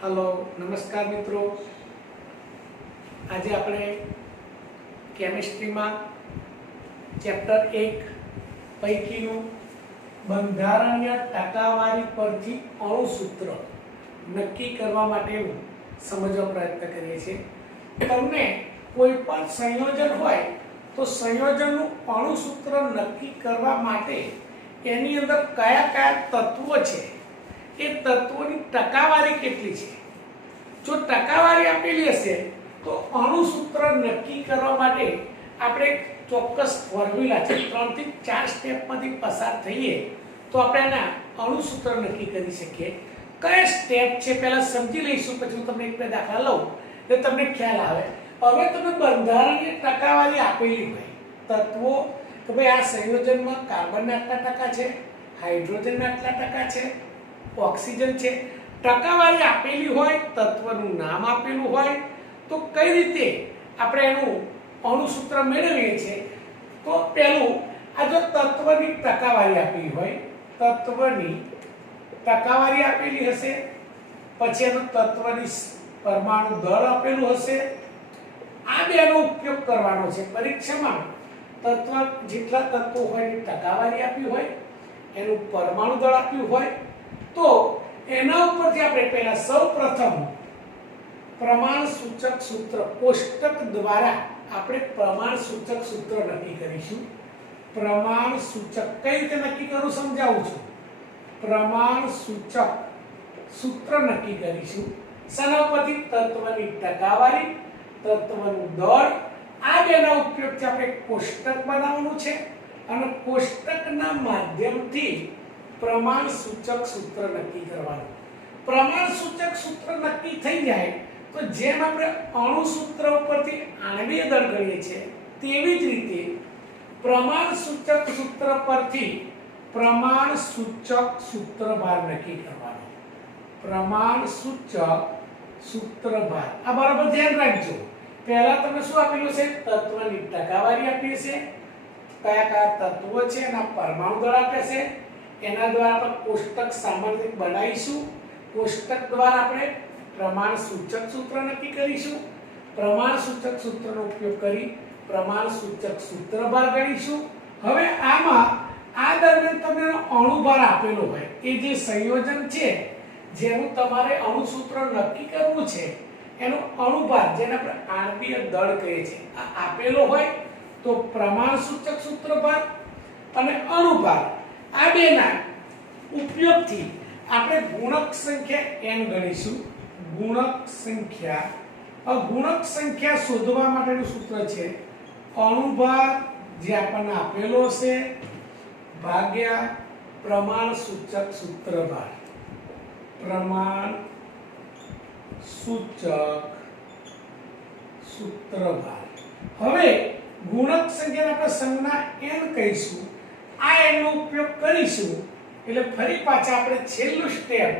Hello नमस्कार मित्रों। आज આપણે કેમિસ્ટ્રીમાં ચેપ્ટર 1 પૈકીનું બંધારણીય ટકાવારી પરથી અણુસૂત્ર નક્કી કરવા માટેનું સમજવા પ્રયત્ન કરીએ છીએ। તમને કોઈ પણ સંયોજન હોય તો સંયોજનનું અણુસૂત્ર નક્કી કરવા માટે એની અંદર કયા કયા તત્વો છે, એ તત્વોની ટકાવારી કેટલી છે। જો ટકાવારી આપેલી હશે તો અણુસૂત્ર નક્કી કરવા માટે આપણે ચોક્કસ ફોર્મ્યુલા છે, 3 થી 4 સ્ટેપમાંથી પસાર થઈએ તો આપણે આના અણુસૂત્ર નક્કી કરી શકીએ। કયા સ્ટેપ છે પહેલા સમજી લઈશું, પછી હું તમને એક બે દાખલા લઉં એટલે તમને ખ્યાલ આવે। હવે તમે બંધારણીય ટકાવારી આપેલી હોય તત્વો કે ભાઈ આ સંયોજનમાં કાર્બનના આટલા ટકા છે, હાઇડ્રોજનના આટલા ટકા છે, ઓક્સિજન છે, ટકાવારી આપેલી હોય, તત્વનું નામ આપેલું હોય તો કઈ રીતે આપણે એનું અણુસૂત્ર મેળવીએ છીએ। તો પહેલું આ જો તત્વની ટકાવારી આપેલી હોય, તત્વની ટકાવારી આપેલી હશે, પછી એનું તત્વની પરમાણુ દળ આપેલું હશે। આ બેનો ઉપયોગ કરવાનો છે પરીક્ષામાં। તત્વ જેટલા તત્વો હોય એની ટકાવારી આપી હોય, એનું પરમાણુ દળ આપ્યું હોય તો એના ઉપરથી આપણે પહેલા સૌપ્રથમ પ્રમાણ સૂચક સૂત્ર કોષ્ટક દ્વારા આપણે પ્રમાણ સૂચક સૂત્ર નક્કી કરીશું। પ્રમાણ સૂચક કઈ રીતે નક્કી કરું સમજાવું છું। પ્રમાણ સૂચક સૂત્ર નક્કી કરીશું શેના ઉપરથી? તત્વની ટકાવારી, તત્વનું દળ। આ બેના ઉપયોગથી આપણે કોષ્ટક બનાવવાનું છે અને કોષ્ટકના માધ્યમથી પ્રમાણ સૂચક સૂત્ર નક્કી કરવાનું। પ્રમાણ સૂચક સૂત્ર નક્કી થઈ જાય તો જેમ આપણે અણુસૂત્ર ઉપરથી આણ્વીય દળ ગણીએ છીએ તેવી જ રીતે પ્રમાણ સૂચક સૂત્ર પરથી પ્રમાણ સૂચક સૂત્રભાર નક્કી કરવાનો। પ્રમાણ સૂચક સૂત્રભાર આ બરાબર ધ્યાન રાખજો। પહેલા તમને શું આપેલું છે? તત્વની ટકાવારી આપી છે, કયા કયા તત્વો છે એના પરમાણુ દળ આપે છે, એના દ્વારા આપણે કોષ્ટક સામાન્ય બનાવીશું। કોષ્ટક દ્વારા આપણે પ્રમાણ સૂચક સૂત્ર નક્કી કરીશું। પ્રમાણ સૂચક સૂત્રનો ઉપયોગ કરી પ્રમાણ સૂચક સૂત્રભાર ગણીશું। હવે આમાં આ દરમિયાન તમને અણુભાર આપેલો હોય, એ જે સંયોજન છે જેનું તમારે અણુસૂત્ર નક્કી કરવું છે એનો અણુભાર, જેને આપણે આણ્વીય દળ કહીએ છીએ, આ આપેલો હોય તો પ્રમાણ સૂચક સૂત્રભાર અને અણુભાર આ બેના ઉપયોગથી આપણે ગુણક સંખ્યા n ગણીશું। ગુણક સંખ્યા શોધવા માટેનું સૂત્ર છે અણુભાર જે આપણને આપેલો છે ભાગ્યા પ્રમાણ સૂચક સૂત્રભાર। પ્રમાણ સૂચક સૂત્રભાર। હવે ગુણક સંખ્યાને આપણે સંજ્ઞા n કહીશું। આ n નો ઉપયોગ કરીશું એટલે ફરી પાછા આપણે છેલ્લું સ્ટેપ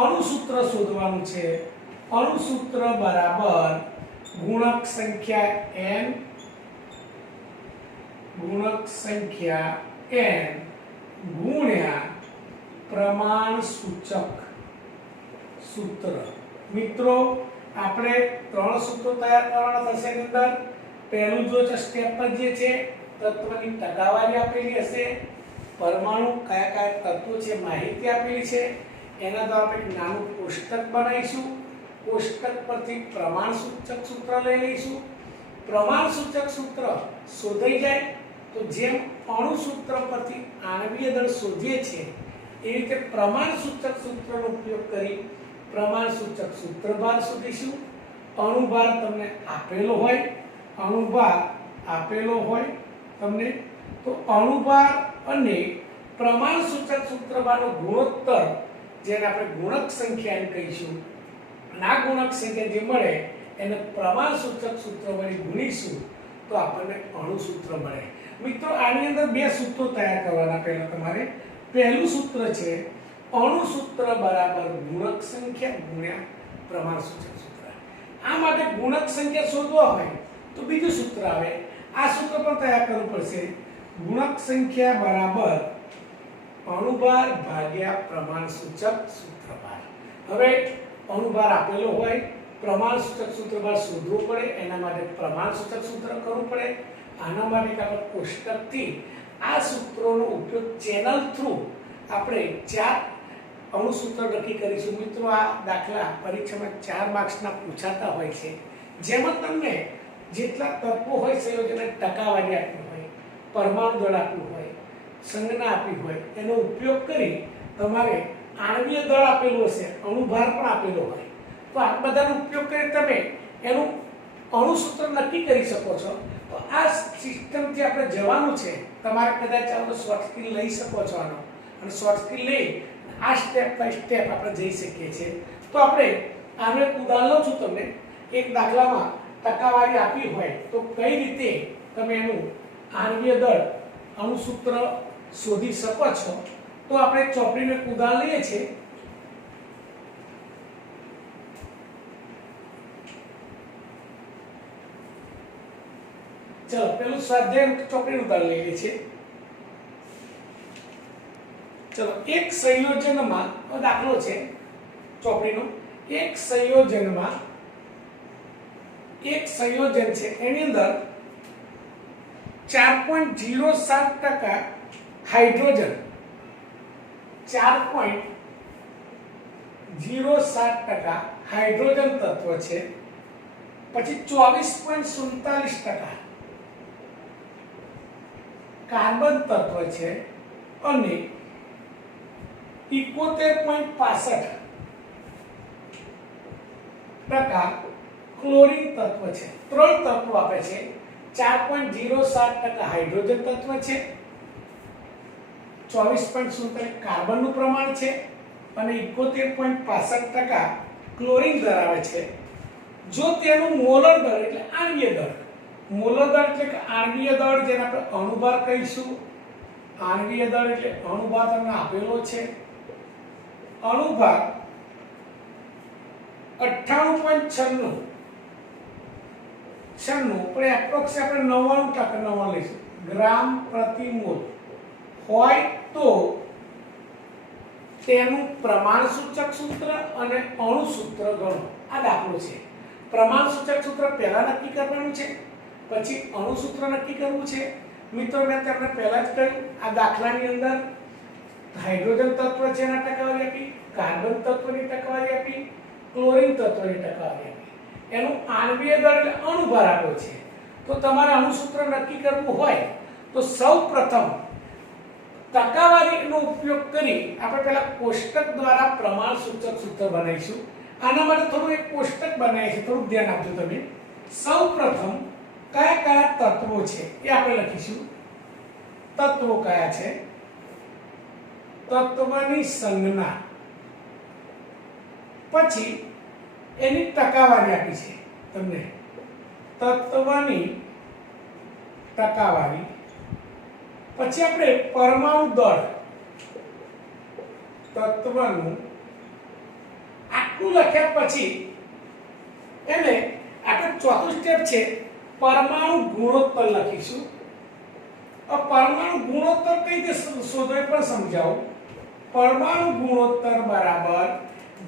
અણુસૂત્ર શોધવાનું છે। અણુસૂત્ર બરાબર ગુણક સંખ્યા n ગુણ્યા પ્રમાણ સૂચક સૂત્ર। મિત્રો આપણે 3 સૂત્રો તૈયાર કરવાના થશે। એની અંદર પહેલું જો સ્ટેપ પર જે છે તત્વની ટકાવારી આપેલી હશે, પરમાણુ કયા કયા તત્વો છે માહિતી આપેલી છે, એના દ્વારા આપણે નાનું કોષ્ટક બનાવીશું। કોષ્ટક પરથી પ્રમાણ સૂચક સૂત્ર લઈ લઈશું। પ્રમાણ સૂચક સૂત્ર શોધાઈ જાય તો જેમ અણુસૂત્ર પરથી આણ્વીય દળ શોધીએ છીએ એ રીતે પ્રમાણ સૂચક સૂત્રનો ઉપયોગ કરી પ્રમાણ સૂચક સૂત્રભાર શોધીશું। અણુભાર તમને આપેલો હોય, તમને તો અણુભાર અને પ્રમાણ સૂચક સૂત્રભારનો ગુણોત્તર જેને આપણે ગુણક સંખ્યા કહીશું, અને આ ગુણક સંખ્યા જે મળે એને પ્રમાણ સૂચક સૂત્ર વડે ગુણીશું તો આપણને અણુસૂત્ર મળે। મિત્રો આની અંદર બે સૂત્રો તૈયાર કરવાના। પહેલા તમારે પહેલું સૂત્ર છે અણુસૂત્ર બરાબર ગુણક સંખ્યા ગુણ્યા પ્રમાણ સૂચક સૂત્ર। આ માટે ગુણક સંખ્યા શોધવા હોય તો બીજું સૂત્ર આવે। આ સૂત્ર પણ તૈયાર કરવું પડશે। ગુણક સંખ્યા બરાબર અણુભાર ભાગ્યા પ્રમાણ સૂચક સૂત્રભાર। હવે અણુભાર આપેલો હોય, પ્રમાણસૂચક સૂત્ર બહાર શોધવું પડે, એના માટે પ્રમાણસૂચક સૂત્ર કરવું પડે. આના માટે આપણે કોષ્ટકથી આ સૂત્રોનો ઉપયોગ ચેનલ થ્રુ આપણે 4 અણુસૂત્ર નક્કી કરીશું. મિત્રો, આ દાખલા પરીક્ષામાં 4 માર્ક્સના પૂછાતા હોય છે, જેમાં તમને જેટલા તત્વો હોય સંયોજનને ટકાવારી આપી હોય, પરમાણુ દળ આપ્યું હોય, સંજ્ઞા આપી હોય, એનો ઉપયોગ કરી તમારે આણ્વીય દળ આપેલું હશે, અણુભાર પણ આપેલો હોય, તો આ બધાનો ઉપયોગ કરી તમે એનું અણુસૂત્ર નક્કી કરી શકો છો. તો આ સિસ્ટમથી આપણે જવાનું છે. તમારે કદાચ આનો શોર્ટ સ્કીલ લઈ શકો છો આનો, અને શોર્ટ સ્કીલ લઈ આ સ્ટેપ બાય સ્ટેપ આપણે જઈ શકીએ છીએ. તો આપણે આનું એક ઉદાહરણ લઉં છું તમને. એક દાખલામાં ટકાવારી આપી હોય તો કઈ રીતે તમે એનું આણ્વીય દળ અણુસૂત્ર શોધી શકો છો. તો આપણે ચોપડીનું એક ઉદાહરણ લઈએ છીએ. ચલો પેલું સ્વાધ્યાય ચોપડીનું ઉદાહરણ લઈએ છીએ. ચલો, એક સંયોજનમાં દાખલો છે ચોપડીનો. એક સંયોજનમાં એક સંયોજન છે, એની અંદર 4.07% હાઇડ્રોજન, 4.07% હાઇડ્રોજન તત્વ છે, પછી 24.47% કાર્બન તત્વ છે, અને 71.65% ક્લોરીન તત્વ છે. 3 તત્વો આપે છે. 4.07% હાઇડ્રોજન તત્વ છે, 24.47 કાર્બનનું પ્રમાણ છે, અને 71.65% ક્લોરીન ધરાવે છે. જો તેનું મોલર દળ એટલે આણ્વીય દળ, મોલર દળ એટલે કે આણ્વીય દળ જેને આપણે અણુભાર કહીશું. આણ્વીય દળ એટલે અણુભાર તમને આપેલો છે. અણુભાર 98.96 પણ એપ્રોક્સ આપણે 99% લઈશું ગ્રામ પ્રતિ મોલ હોય તો તેનું પ્રમાણસૂચક સૂત્ર અને અણુસૂત્ર ગણો. આ દાખલો છે. પ્રમાણસૂચક સૂત્ર પહેલા નક્કી કરવાનું છે, પછી અણુસૂત્ર નક્કી કરવું છે. મિત્રો, મેં તમને પહેલા જ કહ્યું, આ દાખલાની અંદર હાઇડ્રોજન તત્વ છે એના ટકાવારી આપી, કાર્બન તત્વની ટકાવારી આપી, ક્લોરીન તત્વની ટકાવારી આપી. એનું આણ્વીય દળ એટલે અણુભાર આપ્યો છે. તો તમારે અણુસૂત્ર નક્કી કરવું હોય તો સૌપ્રથમ ટકાવારીનો ઉપયોગ કરી આપણે પહેલા કોષ્ટક દ્વારા પ્રમાણસૂચક સૂત્ર બનાવીશું. આના માટે થોડું એક કોષ્ટક બનાવીએ છીએ, થોડું ધ્યાન આપજો તમે. સૌપ્રથમ કયા કયા તત્વો છે એ આપણે લખીશું. તત્વો કયા છે? તત્વની સંજ્ઞા, પછી એની ટકાવારી આપી છે તમને. તત્વની ટકાવારી, પછી આપણે પરમાણુ દળ, તત્વનું આટલું લખ્યા પછી એને આપણે ચોથું સ્ટેપ છે પરમાણુ ગુણોત્તર લખીશું. પરમાણુ ગુણોત્તર કઈ રીતે શોધો એ પણ સમજાવું. પરમાણુ ગુણોત્તર બરાબર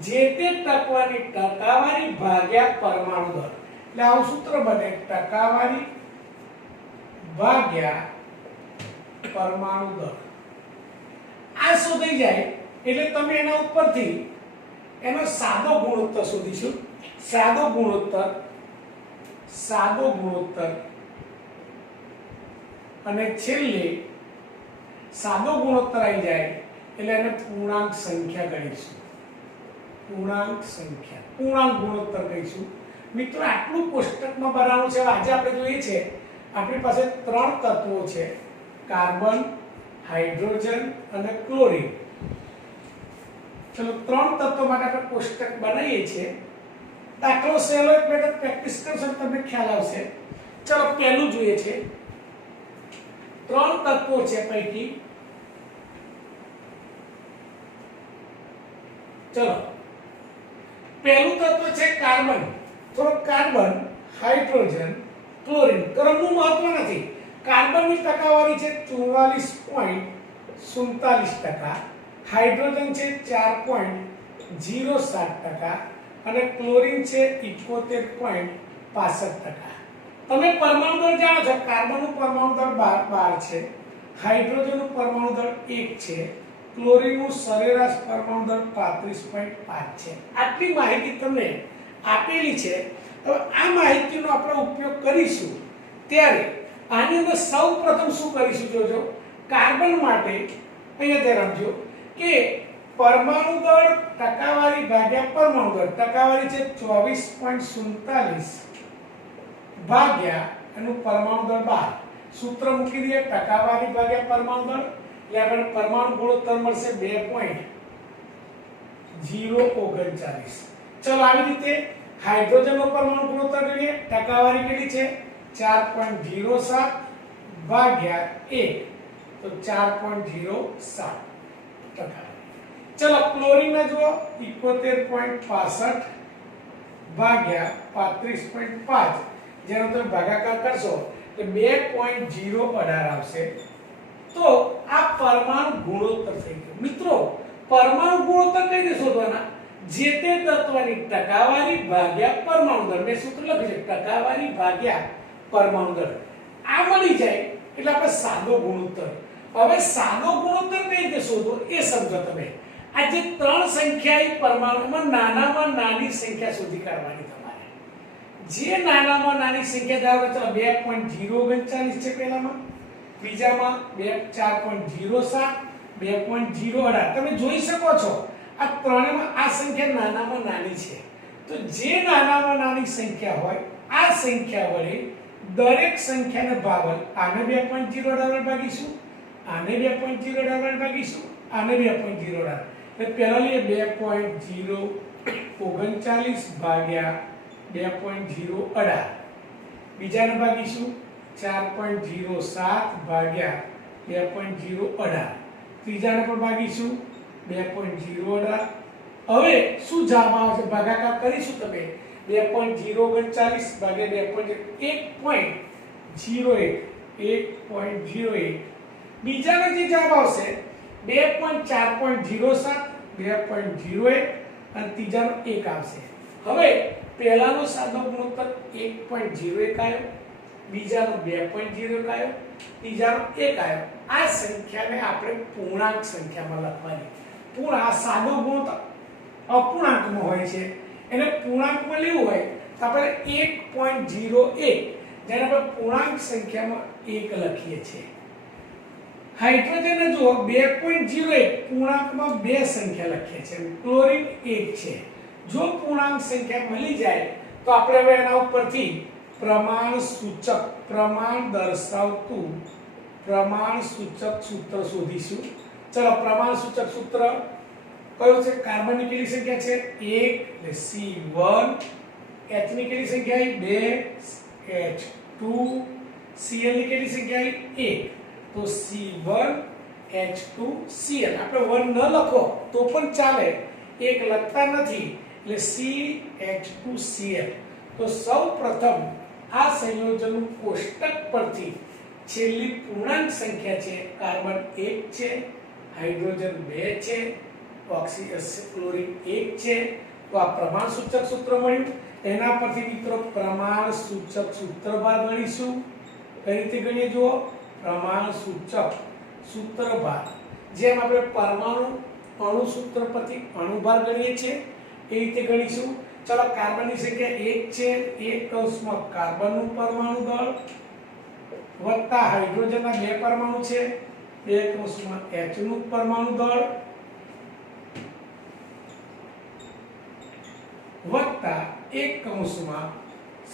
જે તે તત્વની ટકાવારી ભાગ્યા પરમાણુ દળ. એટલે આવું સૂત્ર બને ટકાવારી ભાગ્યા પરમાણુ દળ. આ શોધાઈ જાય એટલે તમે એના ઉપરથી એનો સાદો ગુણોત્તર શોધીશું. સાદો ગુણોત્તર અને છેલ્લે સાદો ગુણોત્તર આવી જાય એટલે એને પૂર્ણાંક સંખ્યા ગણીશું. પૂર્ણાંક ગુણોત્તર કહીશું. મિત્રો, આટલું કોષ્ટકમાં બનાવવાનું છે. આજે આપણે જોઈએ છે આપણી પાસે 3 તત્વો છે, કાર્બન, હાઇડ્રોજન અને ક્લોરીન. ચલો, 3 તત્વો માટે આપણે કોષ્ટક બનાવીએ છીએ. દાખલો સહેલો એક બેટા પ્રેક્ટિસ કરશો તમને ખ્યાલ આવશે. ચલો, પહેલું જોઈએ છે. 3 તત્વો છે પૈકી. ચલો, પહેલું તત્વ છે કાર્બન. તો કાર્બન, હાઇડ્રોજન, ક્લોરીન. ક્રમનું મહત્વ નથી. કાર્બનની ટકાવારી છે 44.47%, હાઇડ્રોજન છે 4.07%, અને ક્લોરીન છે 71.65%. તમે પરમાણુ દળ જાણો છો, કાર્બનનું પરમાણુ દળ 12 છે, હાઇડ્રોજનનું પરમાણુ દળ 1 છે, ક્લોરીનનું સરેરાશ પરમાણુ દળ 35.5 છે. આટલી માહિતી તમને આપેલી છે. હવે આ માહિતીનો આપણે ઉપયોગ કરીશું ત્યારે આની અંદર સૌપ્રથમ શું કરીશું જોજો, કાર્બન માટે અહીંયા ધ્યાન રાખજો કે પરમાણુ દળ ટકાવારી ભાગ્યા પરમાણુ દળ, ટકાવારી છે 24.47 ભાગ્યા એનું પરમાણુ દળ 12. સૂત્ર મૂકી દઈએ, ટકાવારી ભાગ્યા પરમાણુ દળ એટલે આપણે પરમાણુ ગુણોત્તર મળશે 2.039. ચલો આવી રીતે હાઇડ્રોજનનો પરમાણુ ગુણોત્તર કરીએ, ટકાવારી કેટલી છે 4.07 ભાગ્યા 1 તો 4.07 ટકા. ચલો ક્લોરીન ને જુઓ 71.65 ભાગ્યા 35.5, જેનો તમે ભાગાકાર કરશો એટલે 2.018 આવશે. તો આ પરમાણુ ગુણોત્તર થઈ ગયો. મિત્રો પરમાણુ ગુણોત્તર કઈ રીતે શોધવાના? જે તે તત્વની ટકાવારી ભાગ્યા પરમાણુ દળ. મેં સૂત્ર લખ્યું છે ટકાવારી ભાગ્યા પરમાણુ દળ. આ મળી જાય એટલે આપણે સાદો ગુણોત્તર. હવે સાદો ગુણોત્તર કઈ રીતે શોધવો એ સમજો તમે. આ જે ત્રણ સંખ્યા એ પરમાણુમાં નાનામાં નાની સંખ્યા શોધી કાઢવાની તમારે. જે નાનામાં નાની સંખ્યા ધારો કે 2.039 છે પહેલામાં, બીજામાં 4.07, 2.018. તમે જોઈ શકો છો આ ત્રણેયમાં આ સંખ્યા નાનામાં નાની છે. તો જે નાનામાં નાની સંખ્યા હોય આ સંખ્યા વડે દરેક સંખ્યાને ભાગલ. આને 2.018 ભાગીશું, આને 2.018 ભાગીશું, આને 2.018. એટલે પહેલા લઈએ 2.039 ભાગ્યા 2.018. બીજાને ભાગીશું 4.07 ભાગ્યા 2.018. ત્રીજાને પણ ભાગીશું 2.018. હવે શું જવાબ આવશે? ભાગાકાર કરીશું તમે 2.039 ભાગ્યા 1.01. બીજાનો જે જવાબ આવશે 2.4.07, 2.01 અને ત્રીજાનો 1 આવશે. હવે પહેલાનો સાદો ગુણોત્તર 1.01 આવ્યો, બીજાનો 2.01 આવ્યો, ત્રીજાનો 1 આવ્યો. આ સંખ્યાને આપણે પૂર્ણાંક સંખ્યામાં લખવાની. પૂર્ણાંક સાદો ગુણોત્તર અપૂર્ણાંકમાં હોય છે, એને પૂર્ણાંકમાં લેવું હોય તો આપણે 1.01, જેને આપણે પૂર્ણાંક સંખ્યામાં 1 લખીએ છીએ. હાઇડ્રોજનને જુઓ 2.01, પૂર્ણાંકમાં 2 સંખ્યા લખીએ છીએ. ક્લોરીન 1 છે. જો પૂર્ણાંક સંખ્યા મળી જાય તો આપણે હવે એના ઉપરથી પ્રમાણ સૂચક, પ્રમાણ દર્શાવતું પ્રમાણ સૂચક સૂત્ર શોધીશું. ચલો પ્રમાણ સૂચક સૂત્ર કયું છે? કાર્બનની કેટલી સંખ્યા છે? 1 એટલે C1. H ની કેટલી સંખ્યા આવી? 2. H2. Cl ની કેટલી સંખ્યા આવી? 1. તો C1H2Cl. આપણે 1 ન લખો તો પણ ચાલે, 1 લખતા નથી એટલે CH2Cl. તો સૌપ્રથમ આ સંયોજનનું કોષ્ટક પરથી છેલ્લી પૂર્ણાંક સંખ્યા છે કાર્બન 1 છે, હાઇડ્રોજન 2 છે, ક્લોરીન 1 છે. તો આ પ્રમાણ સૂચક સૂત્ર મળ્યું. એના પરથી મિત્રો પ્રમાણ સૂચક સૂત્રભાર ગણીશું. કઈ રીતે ગણીએ જુઓ, પ્રમાણ સૂચક સૂત્રભાર જેમ આપણે પરમાણુ અણુ સૂત્ર પરથી અણુભાર ગણીએ છીએ એ રીતે ગણીશું. ચલો કાર્બનની સંખ્યા 1 છે, 1 કૌંસમાં કાર્બનનું પરમાણુ દળ વત્તા હાઇડ્રોજનના 2 પરમાણુ છે, 2 કૌંસમાં H નું પરમાણુ દળ વત્તા 1 કૌંસમાં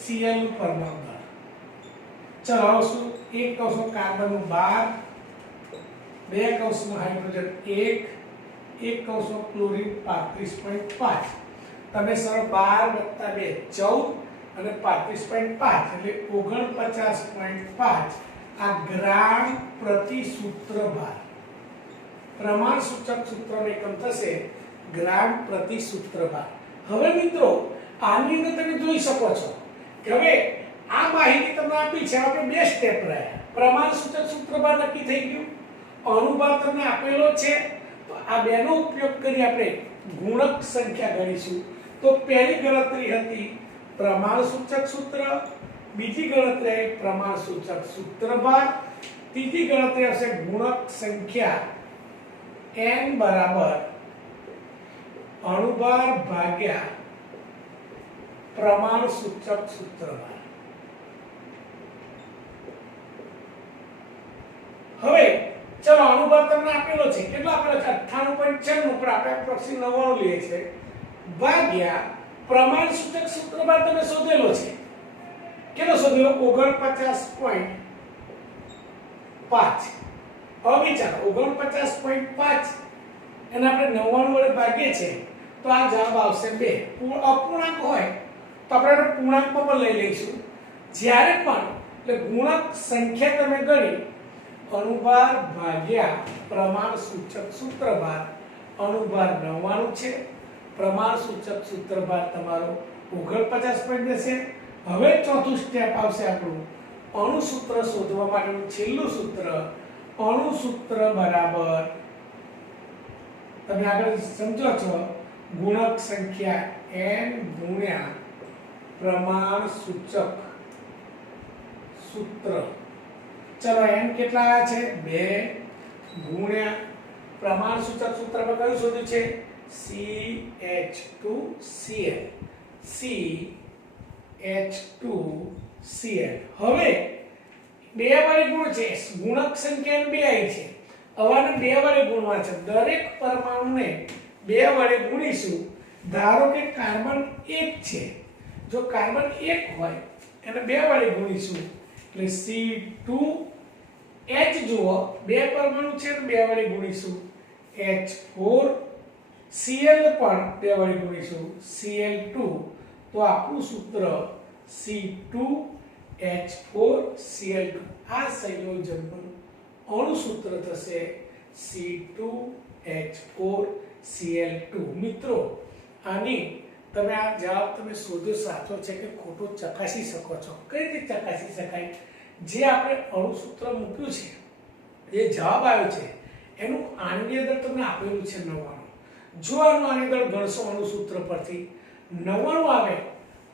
Cl નું પરમાણુ દળ. ચલો શું 1 કૌંસમાં કાર્બનનું 12, 2 કૌંસમાં હાઇડ્રોજન 1, 1 કૌંસમાં ક્લોરીન 35.5. તમે સરળ 12 + 2 14 અને 35.5 એટલે 49.5 આ ગ્રામ પ્રતિ સૂત્રભાર. પ્રમાણ સૂચક સૂત્રનો એકમ થશે ગ્રામ પ્રતિ સૂત્રભાર. હવે મિત્રો આની અંદર તમે જોઈ શકો છો કે હવે આ માહિતી તમને આપી છે. આપણે 2 સ્ટેપ રહ્યા. પ્રમાણ સૂચક સૂત્રભાર નક્કી થઈ ગયું, અણુભાર તમને આપેલો છે. તો આ બેનો ઉપયોગ કરી આપણે ગુણક સંખ્યા ગણીશું. તો પહેલી ગણતરી હતી પ્રમાણસૂચક સૂત્ર, બીજી ગણતરી આવી પ્રમાણસૂચક સૂત્રભાર, ત્રીજી ગણતરી આવશે ગુણક સંખ્યા n બરાબર અણુભાર ભાગ્યા પ્રમાણસૂચક સૂત્રભાર. હવે ચલો અણુભાર તમને આપેલો છે, કેટલો આપેલો છે 98.96 પર આપણે એપ્રોક્સિમેટ 99 લઈએ છે ભાગ્યા પ્રમાણસૂચક સૂત્રભાર તમે શોધેલો છે, કેટલો શોધેલો 49.5. હવે વિચારો 49.5 એને આપણે 99 વડે ભાગીએ છે તો આ જવાબ આવશે 2. અપૂર્ણાંક હોય તો આપણે પૂર્ણાંકમાં પણ લઈ લઈશું. જ્યારે પણ એટલે ગુણક સંખ્યા તમે ગણી અણુભાર ભાગ્યા પ્રમાણસૂચક સૂત્રભાર, અણુભાર 99 છે, પ્રમાણસૂચક સૂત્રભાર તમારો 49 પોઈન્ટ જશે. હવે ચોથું સ્ટેપ આવશે આપણું અણુ સૂત્ર શોધવા માટેનું છેલ્લું સૂત્ર, અણુ સૂત્ર બરાબર તમે આગળ સમજો છો ગુણક સંખ્યા n ગુણ્યા પ્રમાણસૂચક સૂત્ર. ચલો n કેટલા આવ્યા છે 2 ગુણ્યા પ્રમાણસૂચક સૂત્ર પર કયું શોધ્યું છે CH2Cl, CH2Cl. હવે 2 વડે ગુણ છે, ગુણક સંખ્યા 2 આવી છે, હવાને 2 વડે ગુણવા છે. દરેક પરમાણુને 2 વડે ગુણીશું. ધારો કે કાર્બન 1 છે, જો કાર્બન 1 હોય એને 2 વડે ગુણીશું એટલે C2H જુઓ 2 પરમાણુ છે તો 2 વડે ગુણીશું, H4 Cl પણ 2 વડે ગુણીશું, Cl2. તો આપણું સૂત્ર C2H4Cl2 આ સંયોજનનું અણુ સૂત્ર થશે C2H4Cl2. મિત્રો આની તમે આ જવાબ તમે શોધ્યો સાચો છે કે ખોટો ચકાસી શકો છો. કઈ રીતે ચકાસી શકાય? જે આપણે અણુ સૂત્ર મૂક્યું છે, જે જવાબ આવ્યો છે એનું આણ્વીય દળ તમને આપેલું છે 99. જો આનું આણ્વીય દળ ગણશો અણુ સૂત્ર પરથી 99 આવે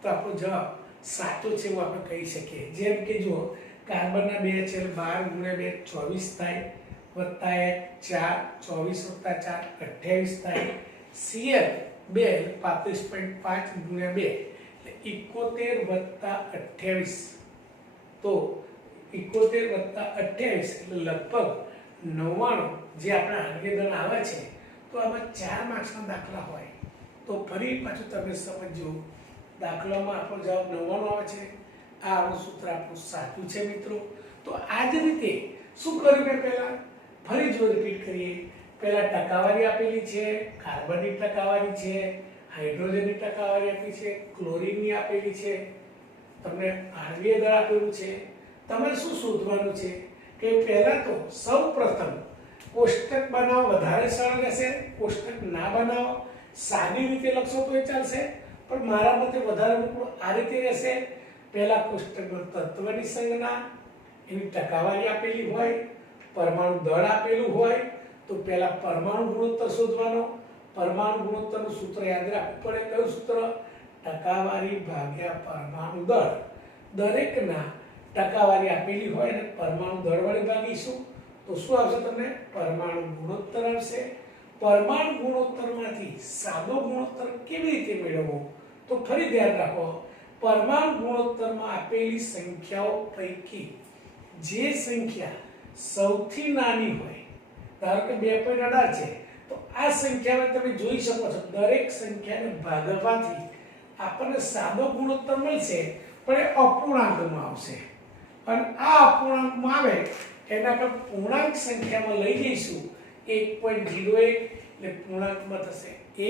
તો આપણો જવાબ સાચો છે એવું આપણે કહી શકીએ. જેમ કે જો કાર્બનના 2 છે 12 ગુણ્યા 2 24 થાય, વત્તા 1 4 24 વત્તા 4 28 થાય. Cl 2 35.5 ગુણ્યા 2 એટલે 71 વત્તા 28. તો 71 વત્તા 28 એટલે લગભગ 99 જે આપણા આણ્વીય દળ આવે છે. તો આમાં 4 માર્ક્સના દાખલા હોય તો ફરી પાછું તમે સમજો. દાખલામાં આપણો જવાબ 99 આવે છે. આ આપણું સૂત્ર આપણું સાચું છે મિત્રો. તો આ જ રીતે શું કર્યું મેં પહેલા ફરી જો રિપીટ કરીએ. પહેલા ટકાવારી આપેલી છે, કાર્બનની ટકાવારી છે, હાઇડ્રોજનની ટકાવારી આપી છે, ક્લોરીનની આપેલી છે, તમને આણ્વીય દળ આપેલું છે. તમારે શું શોધવાનું છે કે પહેલા તો સૌપ્રથમ કોષ્ટક બનાવો વધારે સરળ રહેશે. કોષ્ટક ના બનાવો સાદી રીતે લખશો તો ચાલશે, પણ મારા મતે વધારે મૂકવું આ રીતે રહેશે. પહેલા કોષ્ટકમાં તત્વની સંજ્ઞા, એની ટકાવારી આપેલી હોય, પરમાણુ દળ આપેલું હોય તો પહેલા પરમાણુ ગુણોત્તર શોધવાનો. પરમાણુ ગુણોત્તરનું સૂત્ર યાદ રાખવું પડે. કયું સૂત્ર? ટકાવારી ભાગ્યા પરમાણુ દળ. દરેકના ટકાવારી આપેલી હોય અને પરમાણુ દળ વડે ભાગીશું તો શું આવશે? તમને પરમાણુ ગુણોત્તર આવશે. પરમાણુ ગુણોત્તરમાંથી સાદો ગુણોત્તર કેવી રીતે મેળવવો? તો ફરી ધ્યાન રાખો, પરમાણુ ગુણોત્તરમાં આપેલી સંખ્યાઓ પૈકી જે સંખ્યા સૌથી નાની હોય, ધારો કે 2.18 છે, તો આ સંખ્યાને તમે જોઈ શકો છો દરેક સંખ્યાને ભાગવાથી આપણને સાદો ગુણોત્તર મળશે, પણ એ અપૂર્ણાંકમાં આવશે. અને આ અપૂર્ણાંકમાં આવે એના આપણે પૂર્ણાંક સંખ્યામાં લઈ જઈશું 1.01 એટલે પૂર્ણાંકમાં થશે 1,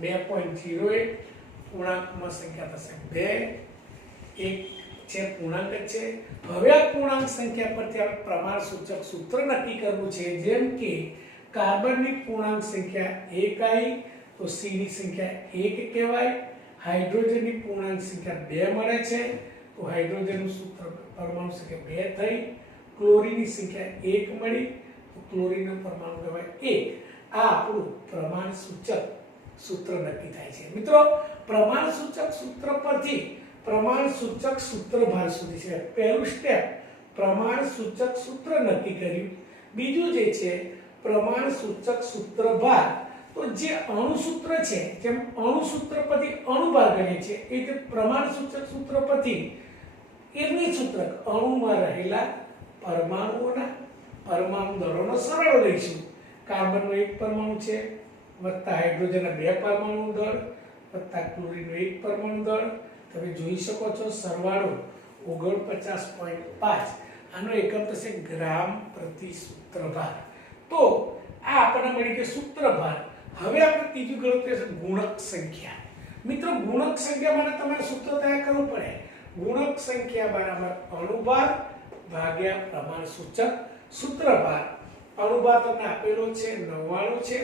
2.01 પૂર્ણાંકમાં સંખ્યા થશે 2, 1 છે પૂર્ણાંક જ છે. હવે આ પૂર્ણાંક સંખ્યા પરથી આપણે પ્રમાણસૂચક સૂત્ર નક્કી કરવું છે. જેમ કે કાર્બનની પૂર્ણાંક સંખ્યા 1 આવી તો C ની સંખ્યા 1 કહેવાય. હાઇડ્રોજનની પૂર્ણાંક સંખ્યા 2 મળે છે તો હાઇડ્રોજનનું સૂત્ર પરમાણુ સંખ્યા 2 થઈ. ક્લોરીનની સંખ્યા 1 મળી તો ક્લોરીનનો પરમાણુ કહેવાય 1. આ આપણું પ્રમાણસૂચક સૂત્ર નક્કી થાય છે મિત્રો પ્રમાણસૂચક સૂત્ર પરથી પ્રમાણસૂચક સૂત્રભાર સુધી છે પહેલું સ્ટેપ પ્રમાણસૂચક સૂત્ર નક્કી કર્યું બીજું જે છે પ્રમાણસૂચક સૂત્રભાર તો જે અણુસૂત્ર છે જેમ અણુસૂત્ર પરથી અણુભાર ગણીએ છીએ એ રીતે પ્રમાણસૂચક સૂત્ર પરથી એમની સૂત્રક અણુમાં રહેલા પરમાણુઓના પરમાણુ દળોનો સરવાળો લઈશું કાર્બનનો એક પરમાણુ છે વત્તા હાઇડ્રોજનના બે પરમાણુ દળ વત્તા ક્લોરીનનો એક પરમાણુ દળ તમે જોઈ શકો છો સરવાળો 49.5 આનો એકમ થશે ગ્રામ પ્રતિ સૂત્રભાર તો આ આપણને મળી ગયો સૂત્રભાર હવે આપણે ત્રીજું ગણતરી છે ગુણક સંખ્યા મિત્રો ગુણક સંખ્યા માટે તમારે સૂત્ર તૈયાર કરવું પડે ગુણક સંખ્યા બરાબર અણુભાર ભાગ્યા પ્રમાણસૂચક સૂત્રભાર અણુભાર તમને આપેલો છે 99 છે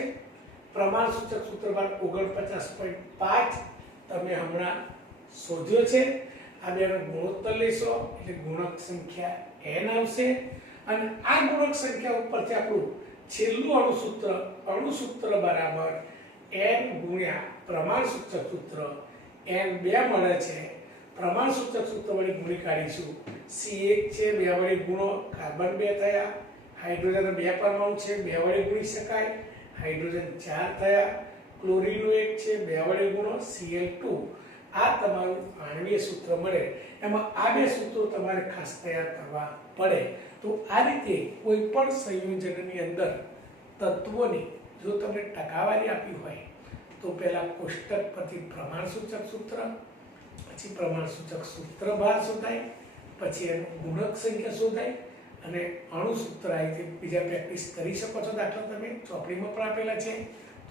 પ્રમાણસૂચક સૂત્રભાર 49.5 તમે હમણાં શોધ્યો છે આ બેનો ગુણોત્તર લેશો એટલે ગુણક સંખ્યા n આવશે અને આ ગુણક સંખ્યા ઉપરથી આપણું છેલ્લું અણુસૂત્ર બરાબર n ગુણ્યા પ્રમાણસૂચક સૂત્ર n 2 મળે છે પ્રમાણસૂચક સૂત્ર વડે ગુણી કાઢીશું C1 છે 2 વડે ગુણો કાર્બન 2 થયા હાઇડ્રોજનના બે પરમાણુ છે 2 વડે ગુણી શકાય હાઇડ્રોજન 4 થયા ક્લોરીનનો એક છે 2 વડે ગુણો Cl2 આ તમારું આણ્વીય સૂત્ર મળે એમાં આ બે સૂત્રો તમારે ખાસ તૈયાર કરવા પડે તો આ રીતે કોઈ પણ સંયોજનની અંદર તત્વોની જો તમને ટકાવારી આપી હોય તો પહેલા કોષ્ટક પરથી પ્રમાણસૂચક સૂત્ર પછી પ્રમાણસૂચક સૂત્રભાર શોધાય પછી એનું ગુણક સંખ્યા શોધાય અને અણુસૂત્ર આ રીતે બીજા પ્રેક્ટિસ કરી શકો છો દાખલા તમે ચોપડીમાં પણ આપેલા છે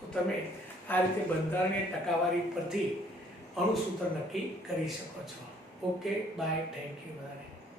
તો તમે આ રીતે બંધારણીય ટકાવારી પરથી અણુસૂત્ર નક્કી કરી શકો છો ઓકે બાય થેન્ક યુ બધાને